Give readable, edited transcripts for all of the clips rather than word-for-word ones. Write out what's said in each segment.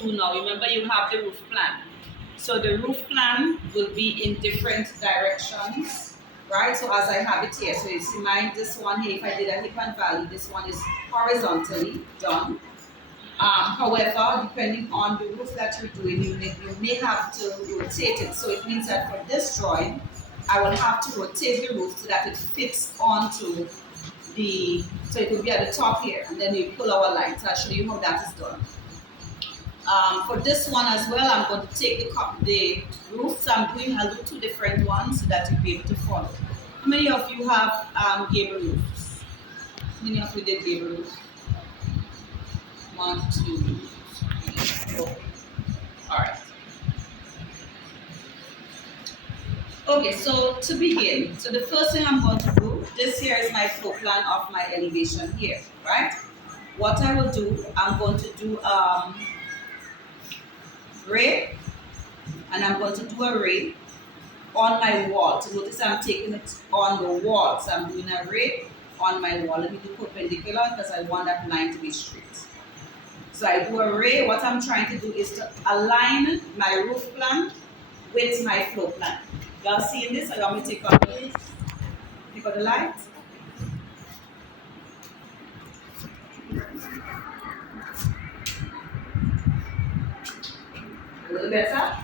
do now, remember you have the roof plan. So the roof plan will be in different directions, right? So as I have it here, so you see mine, this one here, if I did a hip and valley, this one is horizontally done. However, depending on the roof that you're doing, you may have to rotate it. So it means that for this drawing, I will have to rotate the roof so that it fits onto the, so it will be at the top here, and then we pull our line. So I'll show you how that is done. For this one as well, I'm going to take the roof. So I'll do two different ones so that you'll be able to follow. How many of you have gable roofs? How many of you did gable roofs? 1, 2, 3, 4. All right. Okay, so to begin, so the first thing I'm going to do, this here is my floor plan of my elevation here, right? What I will do, I'm going to do ray, and I'm going to do a ray on my wall. So notice I'm taking it on the wall. So I'm doing a ray on my wall. Let me do perpendicular because I want that line to be straight. So I do a ray. What I'm trying to do is to align my roof plan with my floor plan. Y'all seeing this? Allow me to take out the light. A little better?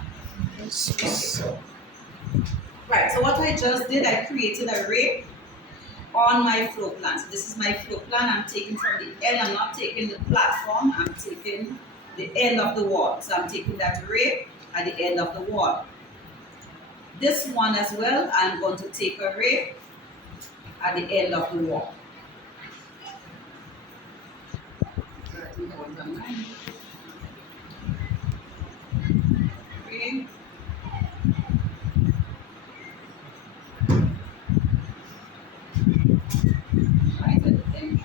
Right, so what I just did, I created a ray on my floor plan. So this is my floor plan. I'm taking from the end. I'm not taking the platform. I'm taking the end of the wall. So I'm taking that ray at the end of the wall. This one as well, I'm going to take a ray at the end of the wall. Okay. Right at the end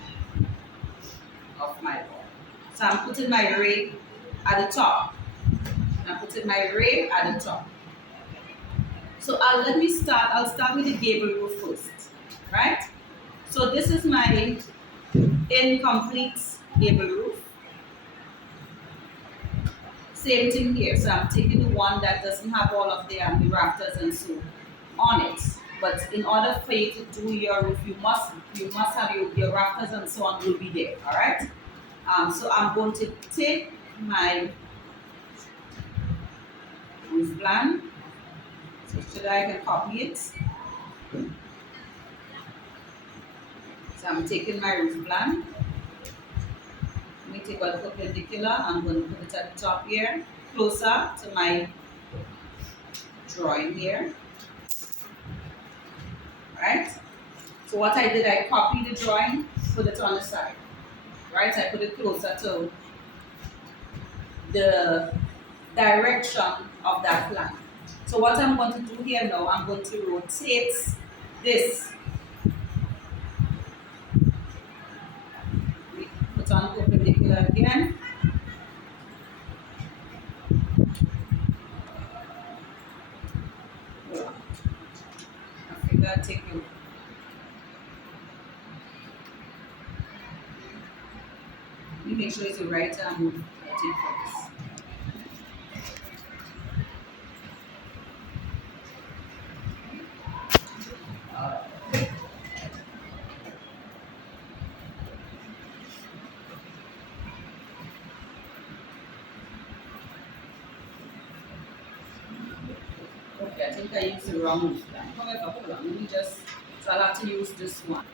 of my wall. So I'm putting my ray at the top. I'm putting my ray at the top. So I'll start with the gable roof first, right? So this is my incomplete gable roof. Same thing here. So I'm taking the one that doesn't have all of the rafters and so on it. But in order for you to do your roof, you must have your rafters and so on will be there. All right. So I'm going to take my roof plan. So should I can copy it? So I'm taking my roof plan. Let me take a perpendicular. I'm going to put it at the top here, closer to my drawing here. Right? So what I did, I copied the drawing, put it on the side. Right? I put it closer to the direction of that plan. So what I'm going to do here now, I'm going to rotate this. Put on perpendicular again. I think I'll take you. Let me make sure it's the right move. I'll take focus. Okay, I think I used the wrong roof plan. However, hold on, let me just, so I'll have to use this one.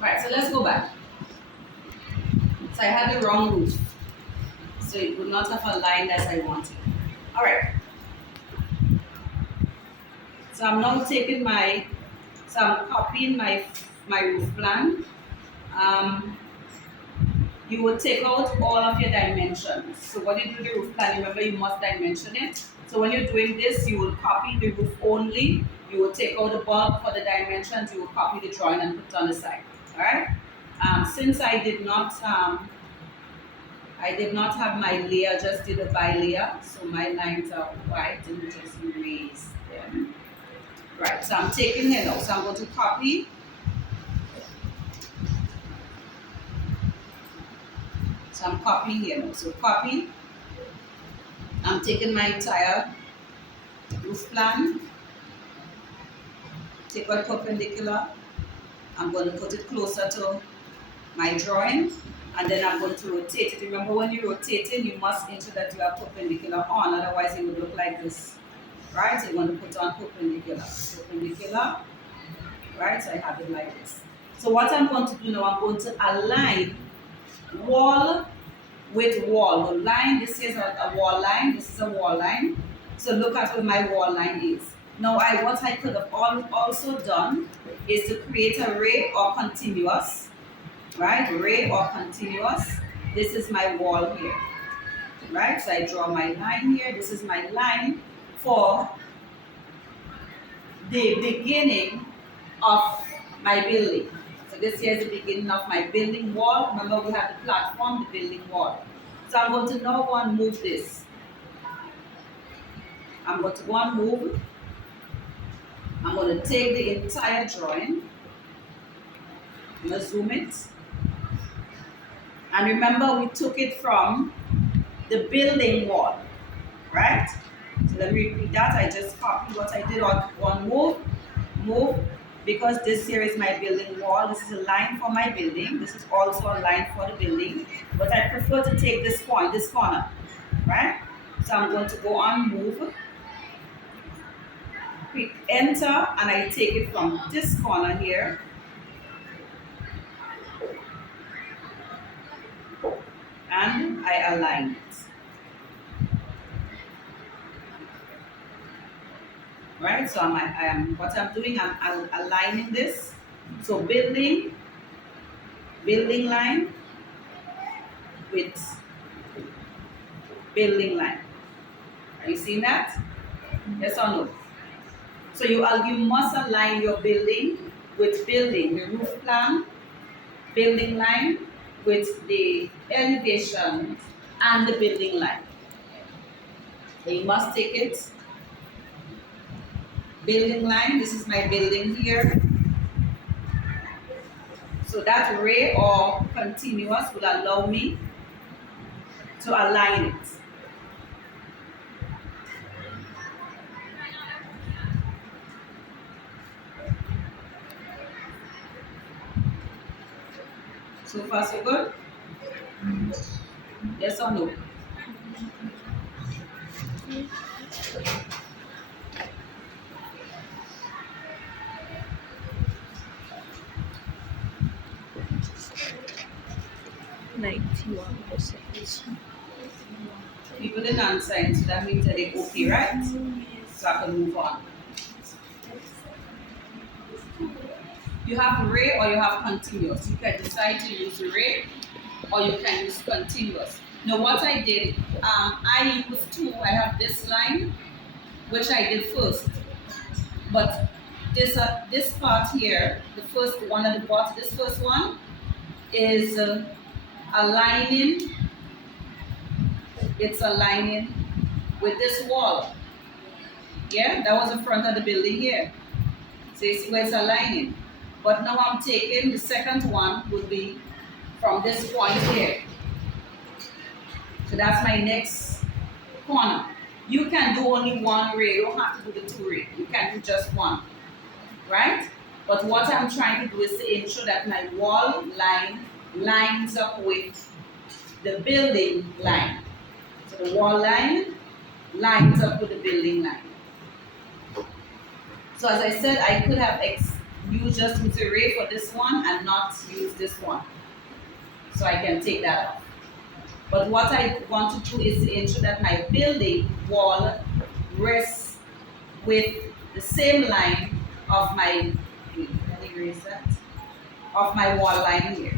Right, so let's go back. So I had the wrong roof. So it would not have aligned as I wanted. All right. So I'm now taking so I'm copying my roof plan. You will take out all of your dimensions. So when you do the roof plan, remember you must dimension it. So when you're doing this, you will copy the roof only. You will take out the bulk for the dimensions. You will copy the drawing and put it on the side. All right. Since I did not have my layer, just did a by layer. So my lines are white and just erase them. Right. So I'm taking here now. So I'm going to copy So I'm copying here now. So copy. I'm taking my entire roof plan, take out perpendicular. I'm going to put it closer to my drawing, and then I'm going to rotate it. Remember, when you're rotating, you must ensure that you have perpendicular on, otherwise it would look like this. Right? So you want to put on perpendicular. Perpendicular. Right? So I have it like this. So what I'm going to do now, I'm going to align wall with wall. The line, this is a wall line, this is a wall line. So look at where my wall line is. Now what I could have also done is to create a ray or continuous, right? Ray or continuous. This is my wall here, right? So I draw my line here. This is my line for the beginning of my building. So this here is the beginning of my building wall. Remember, we have the platform, the building wall. So I'm going to now go and move this. I'm going to go and move. I'm going to take the entire drawing. I'm going to zoom it. And remember, we took it from the building wall, right? So let me repeat that. I just copied what I did on move, because this here is my building wall. This is a line for my building. This is also a line for the building. But I prefer to take this point, this corner, right? So I'm going to go on move. Quick enter, and I take it from this corner here. And I align it. Right, so what I'm doing, I'm aligning this. So building line with building line. Are you seeing that? Yes or no? So you must align your building with building, the roof plan, building line with the elevation and the building line. So you must take it. Building line, this is my building here. So that ray or continuous will allow me to align it. So far so good? Yes or no? People didn't answer, so that means that they're okay, right? So I can move on. You have ray or you have continuous. You can decide to use ray or you can use continuous. Now what I did, I used two. I have this line, which I did first. But this part here, the first one at the bottom, this first one is aligning. It's aligning with this wall. Yeah, that was the front of the building here. So you see where it's aligning. But now I'm taking the second one would be from this point here. So that's my next corner. You can do only one ray. You don't have to do the two ray. You can do just one, right? But what I'm trying to do is to ensure that my wall line lines up with the building line. So the wall line lines up with the building line. So as I said, I could have used just use a ray for this one and not use this one. So I can take that off. But what I want to do is to ensure that my building wall rests with the same line of my, let me erase that, of my wall line here.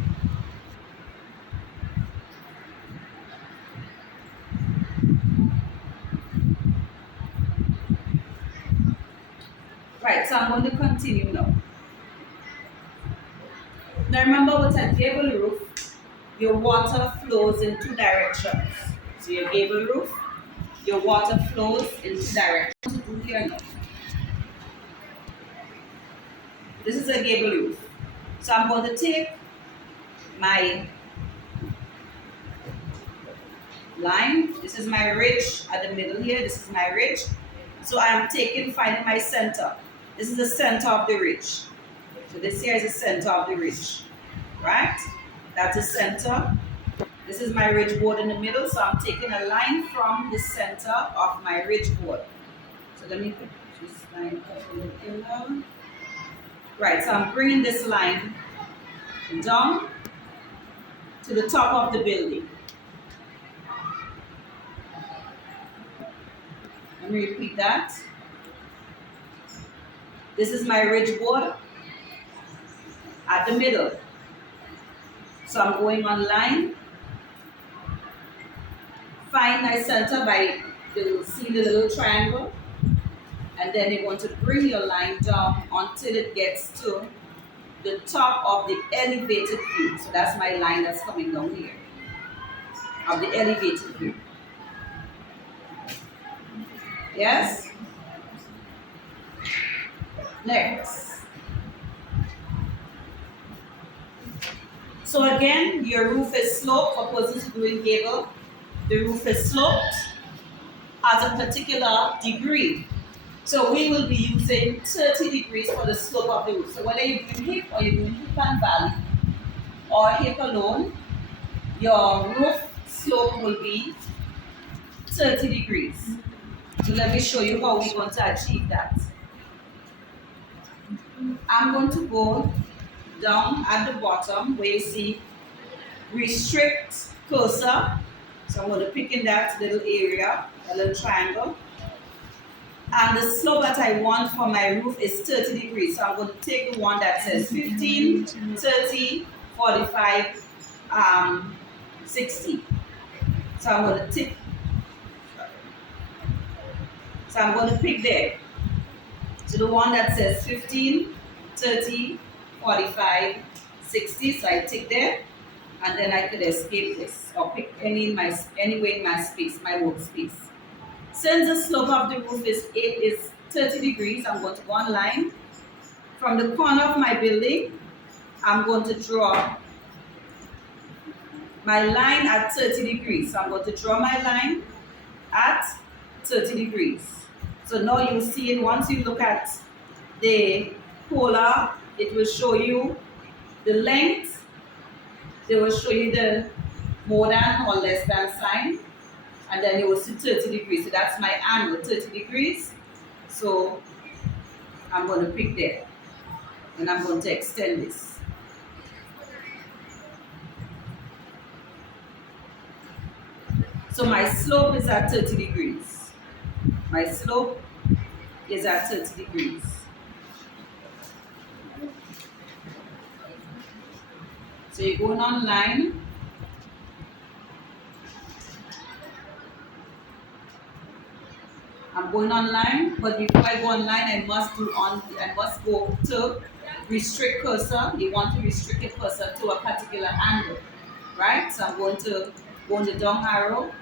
Right, so I'm going to continue now. Now remember, with a gable roof, your water flows in two directions. So your gable roof, your water flows in two directions. What to do here now? This is a gable roof. So I'm going to take my line. This is my ridge at the middle here. This is my ridge. So I'm finding my center. This is the center of the ridge. So this here is the center of the ridge, right? That's the center. This is my ridge board in the middle. So I'm taking a line from the center of my ridge board. So let me put this line up in the middle. Right, so I'm bringing this line down to the top of the building. Let me repeat that. This is my ridge board at the middle. So I'm going on line. Find my center by seeing the little triangle. And then you want to bring your line down until it gets to the top of the elevated view. So that's my line that's coming down here of the elevated view. Yes? Next. So again, your roof is sloped. For persons doing gable, the roof is sloped at a particular degree. So we will be using 30 degrees for the slope of the roof. So whether you're doing hip or you're doing hip and valley or hip alone, your roof slope will be 30 degrees. So let me show you how we're going to achieve that. I'm going to go down at the bottom where you see restrict cursor. So I'm going to pick in that little area, a little triangle. And the slope that I want for my roof is 30 degrees. So I'm going to take the one that says 15, 30, 45, 60. So I'm going to tick. So I'm going to pick there. So the one that says 15, 30, 45, 60. So I tick there. And then I could escape this or pick anywhere in my space, my workspace. Since the slope of the roof is 30 degrees, I'm going to go on line. From the corner of my building, I'm going to draw my line at 30 degrees. So I'm going to draw my line at 30 degrees. So now you see it, once you look at the polar, it will show you the length. They will show you the more than or less than sign. And then you will see 30 degrees. So that's my angle, 30 degrees. So I'm going to pick there. And I'm going to extend this. So my slope is at 30 degrees. My slope is at 30 degrees. So you're going on line. I'm going online, but before I go online, I must go to restrict cursor. You want to restrict a cursor to a particular angle, right? So I'm going to go on the down arrow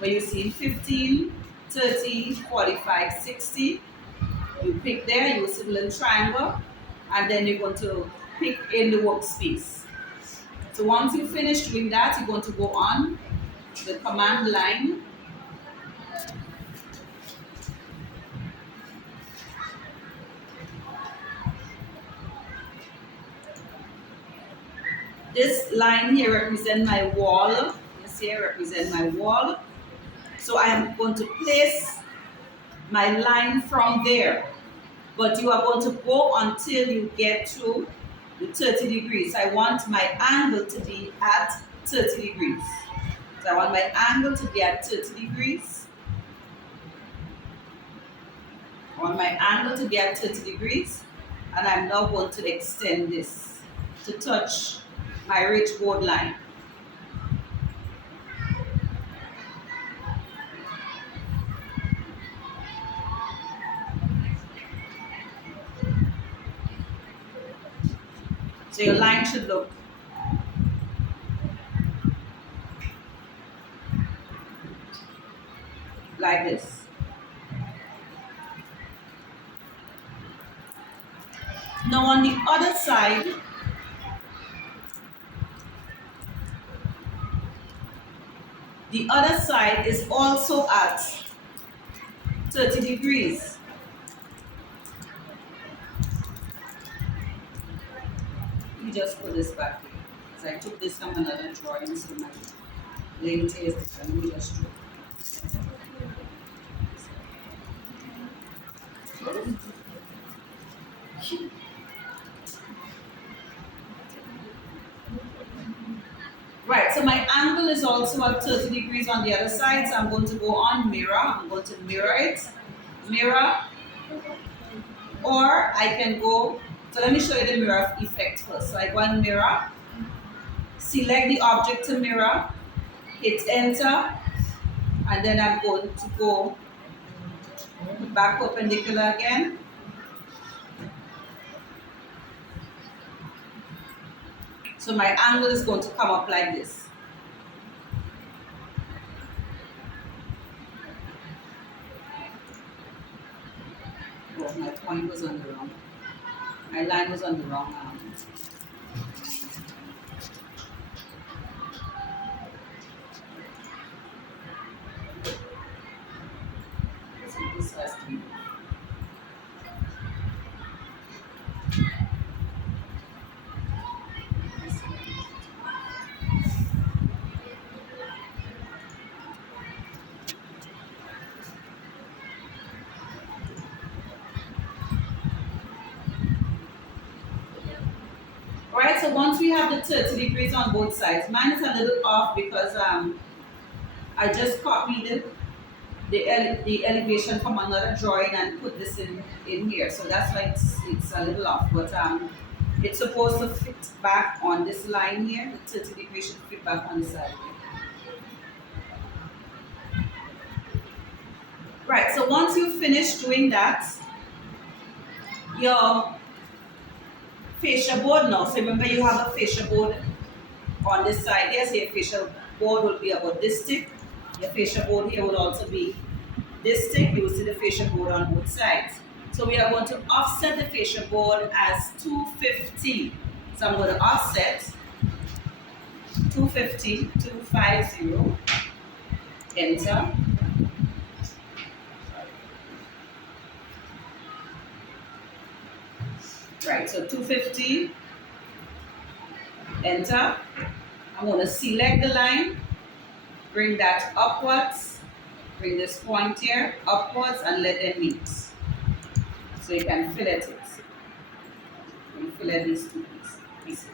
where you see 15, 30, 45, 60. You pick there, you will see the little triangle, and then you're going to pick in the workspace. So once you finish doing that, you're going to go on the command line. This line here represents my wall. This here represents my wall. So I am going to place my line from there. But you are going to go until you get to the 30 degrees. I want my angle to be at 30 degrees. So I want my angle to be at 30 degrees. I want my angle to be at 30 degrees. And I'm now going to extend this to touch my ridge board line. So your line should look like this. Now on the other side, The other side is also at 30 degrees. Let me just put this back here. Because I took this from another drawing, so my length is different. Let me just draw. Right, so my angle is also at 30 degrees on the other side, so I'm going to go on mirror. I'm going to mirror it. Mirror. Or I can go, so let me show you the mirror effect first. So I go on mirror, select the object to mirror, hit enter, and then I'm going to go back perpendicular again. So my angle is going to come up like this. Oh, my point was on the wrong, my line was on the wrong arm. So this has to be. Alright, so once we have the 30 degrees on both sides, mine is a little off because I just copied the elevation from another drawing and put this in here. So that's why it's a little off. But it's supposed to fit back on this line here. The 30 degrees should fit back on the side here. Right, so once you finish doing that, your fascia board now. So remember you have a fascia board on this side here. So your fascia board will be about this thick. Your fascia board here will also be this thick. You will see the fascia board on both sides. So we are going to offset the fascia board as 250. So I'm going to offset 250, 250, enter. Right, so 250, enter. I'm going to select the line, bring that upwards, bring this point here upwards and let them meet. So you can fillet it. You fillet these two pieces.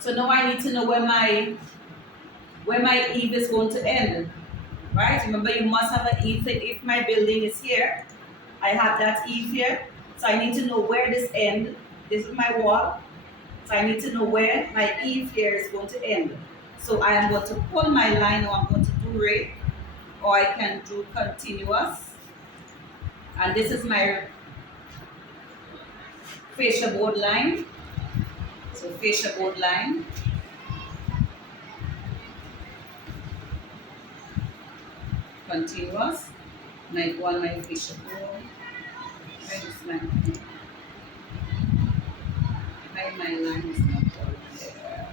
So now I need to know where my eave is going to end. Right? Remember you must have an eave. If my building is here, I have that eave here. So I need to know where this ends. This is my wall. So I need to know where my eave here is going to end. So I am going to pull my line, or I'm going to do ray, or I can do continuous. And this is my fascia board line. So fascia board line. Continuous. And I go on my fascia board. Where is my line? My line is not all there.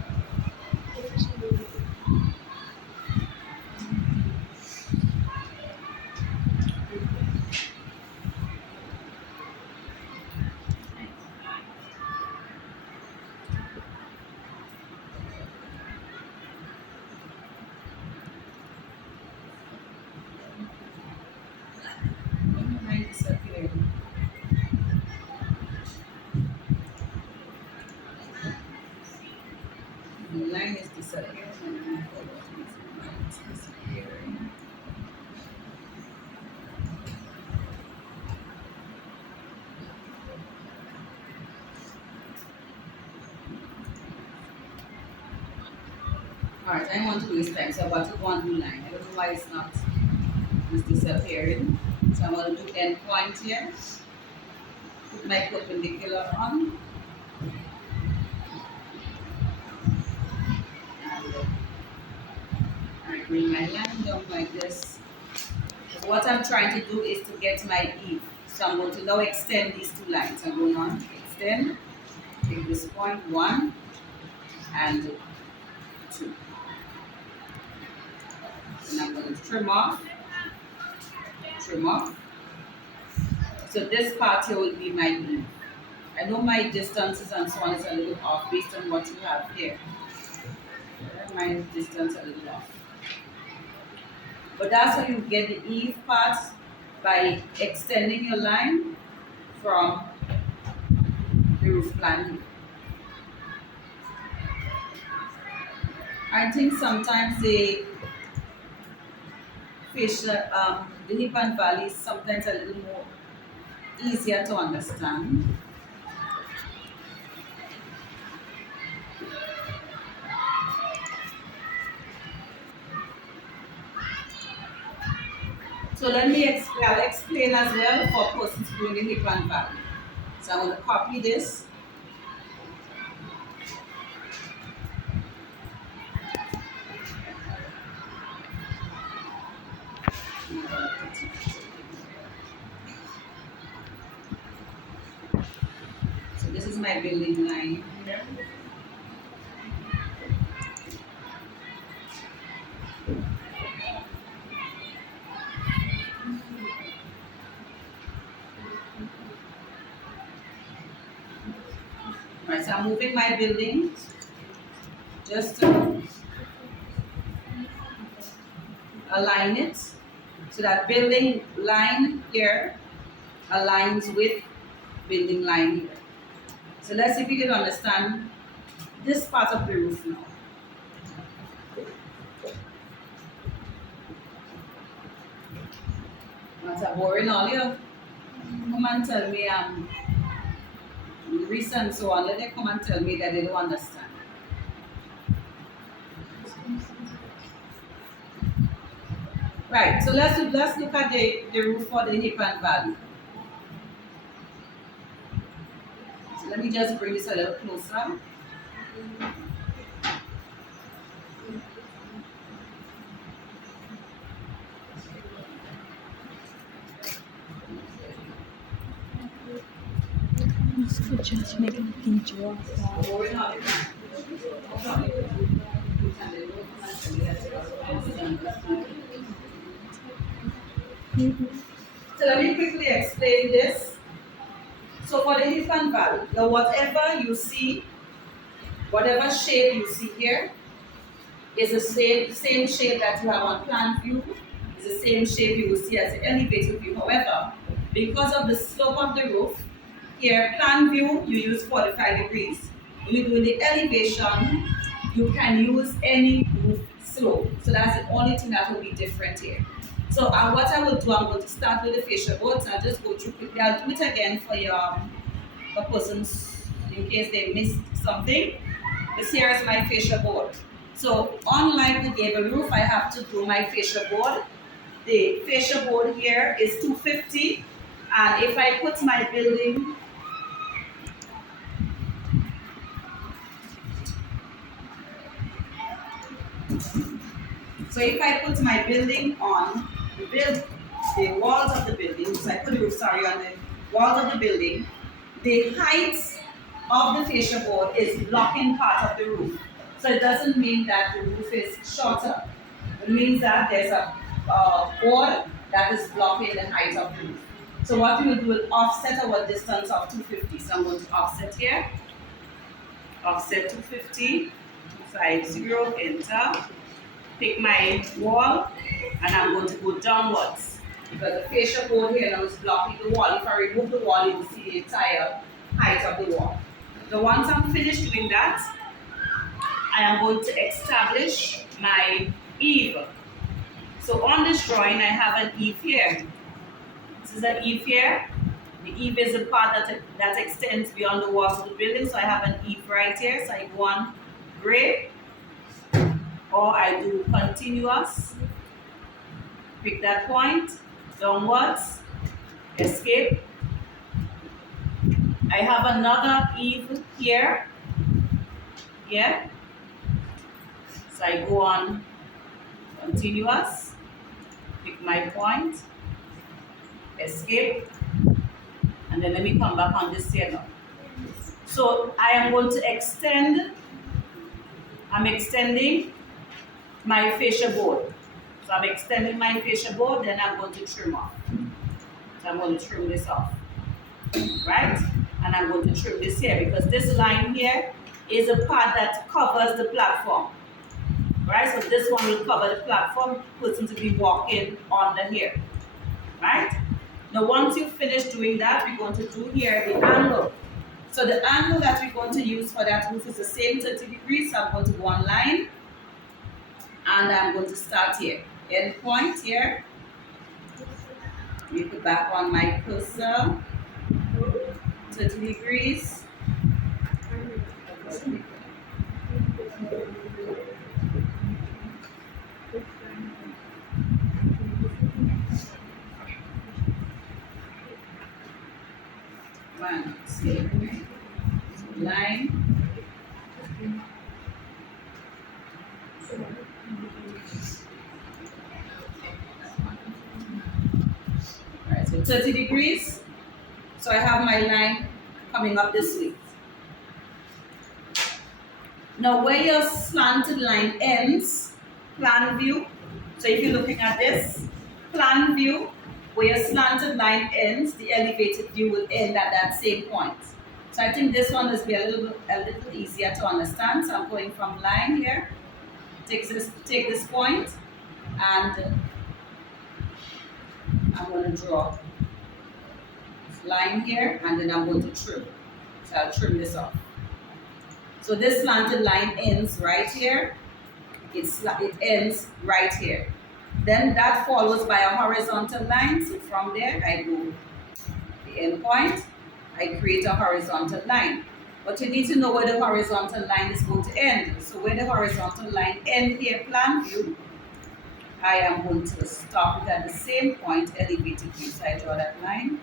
The line is disappearing and my line is disappearing. Alright, I want to do this time, so I've got to go and do line. I don't know why it's disappearing. So I'm going to do end point here. Put my perpendicular on. And I bring my line down like this. what I'm trying to do is to get my eave. So I'm going to now extend these two lines. I'm going on, extend, take this point, 1 and 2. And I'm going to trim off, trim off. So this part here will be my eave. I know my distances and so on is a little off based on what you have here. My distance a little off. But that's how you get the eave part, by extending your line from the roof plan here. I think sometimes the fascia, the hip and valley is sometimes a little more easier to understand. So let me I'll explain as well for persons doing the hip and valley. So I'm going to copy this. So this is my building line here. Right, so I'm moving my building just to align it. So that building line here aligns with building line here. So let's see if we can understand this part of the roof now. Not a boring all you come and tell me recent so on, let them come and tell me that they don't understand. Right, so let's look at the roof for the hip and valley. So let me just bring this a little closer. Just make a picture of that. So let me quickly explain this. So for the hip and valley, now whatever you see, whatever shape you see here, is the same shape that you have on plan view, is the same shape you will see as the elevated view. However, because of the slope of the roof, here plan view you use 45 degrees. When you do the elevation, you can use any roof slope. So that's the only thing that will be different here. So what I will do, I'm going to start with the fascia boards. I'll just go through quickly. I'll do it again for persons in case they missed something. This here is my fascia board. So unlike the gable roof, I have to do my fascia board. The fascia board here is 250, and if I put my building on the walls of the building, so I put the roof, sorry, on the walls of the building, the height of the fascia board is blocking part of the roof. So it doesn't mean that the roof is shorter. It means that there's a board that is blocking the height of the roof. So what we will do is offset our distance of 250. So I'm going to offset here. Offset 250, 250, enter. Pick my wall, and I'm going to go downwards because the fascia board here now is blocking the wall. If I remove the wall, you will see the entire height of the wall. So once I'm finished doing that, I am going to establish my eave. So on this drawing, I have an eave here. This is an eave here. The eave is the part that extends beyond the walls of the building. So I have an eave right here. So I go on gray, or I do continuous. Pick that point, downwards, escape. I have another eave here. Yeah. So I go on continuous, pick my point, escape, and then let me come back on this here now. So I am going to extend, I'm extending my fascia board. So I'm extending my fascia board, then I'm going to trim off. So I'm going to trim this off, right? And I'm going to trim this here because this line here is a part that covers the platform, right? So this one will cover the platform, person to be walking under here, right? Now once you finish doing that, we're going to do here the angle. So the angle that we're going to use for that roof is the same 30 degrees. So I'm going to go on line, and I'm going to start here. End point here. You put back on my cursor, 30 degrees. One, two, line. Alright, so 30 degrees. So I have my line coming up this way. Now where your slanted line ends, plan view. So if you're looking at this, plan view, where your slanted line ends, the elevated view will end at that same point. So I think this one will be a little easier to understand. So I'm going from line here, take this point, and I'm going to draw line here, and then I'm going to trim. So I'll trim this off. So this slanted line ends right here. It ends right here. Then that follows by a horizontal line. So from there, I go the end point. I create a horizontal line. But you need to know where the horizontal line is going to end. So where the horizontal line ends here, plan view, I am going to stop it at the same point, elevated view. So I draw that line,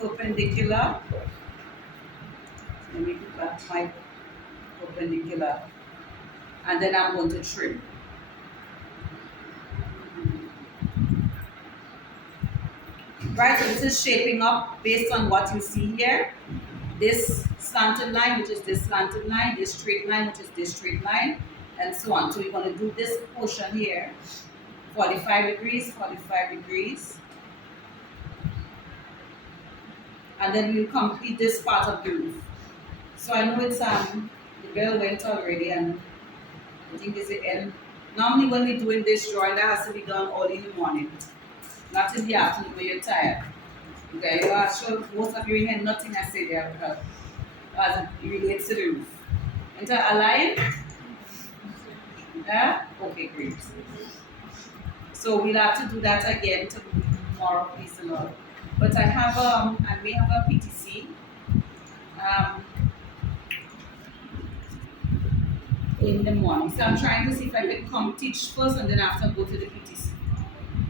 perpendicular. Let me put back my perpendicular, and then I'm going to trim. Right, so this is shaping up based on what you see here. This slanted line, which is this slanted line, this straight line, which is this straight line, and so on. So we're going to do this portion here, 45 degrees, 45 degrees. And then we'll complete this part of the roof. So I know it's the bell went already, and I think it's the end. Normally when we're doing this drawing, that has to be done early in the morning, not in the afternoon when you're tired. Okay, you are sure most of you hear nothing I say there because as it relates to the roof. Enter a line? Yeah? Okay, great. So we'll have to do that again tomorrow, please the Lord. But I have I may have a PTC. In the morning. So I'm trying to see if I can come teach first and then after go to the PTC.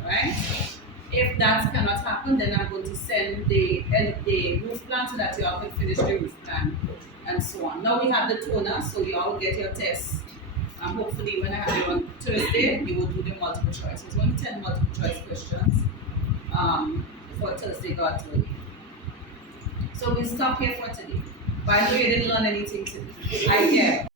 Alright? If that cannot happen, then I'm going to send the roof plan so that you all can finish the roof plan and so on. Now we have the toner, so you all get your tests. And hopefully when I have you on Thursday, we will do the multiple choice. It's only 10 multiple choice questions for Thursday, God willing. So we'll stop here for today. But I know you didn't learn anything today. I care.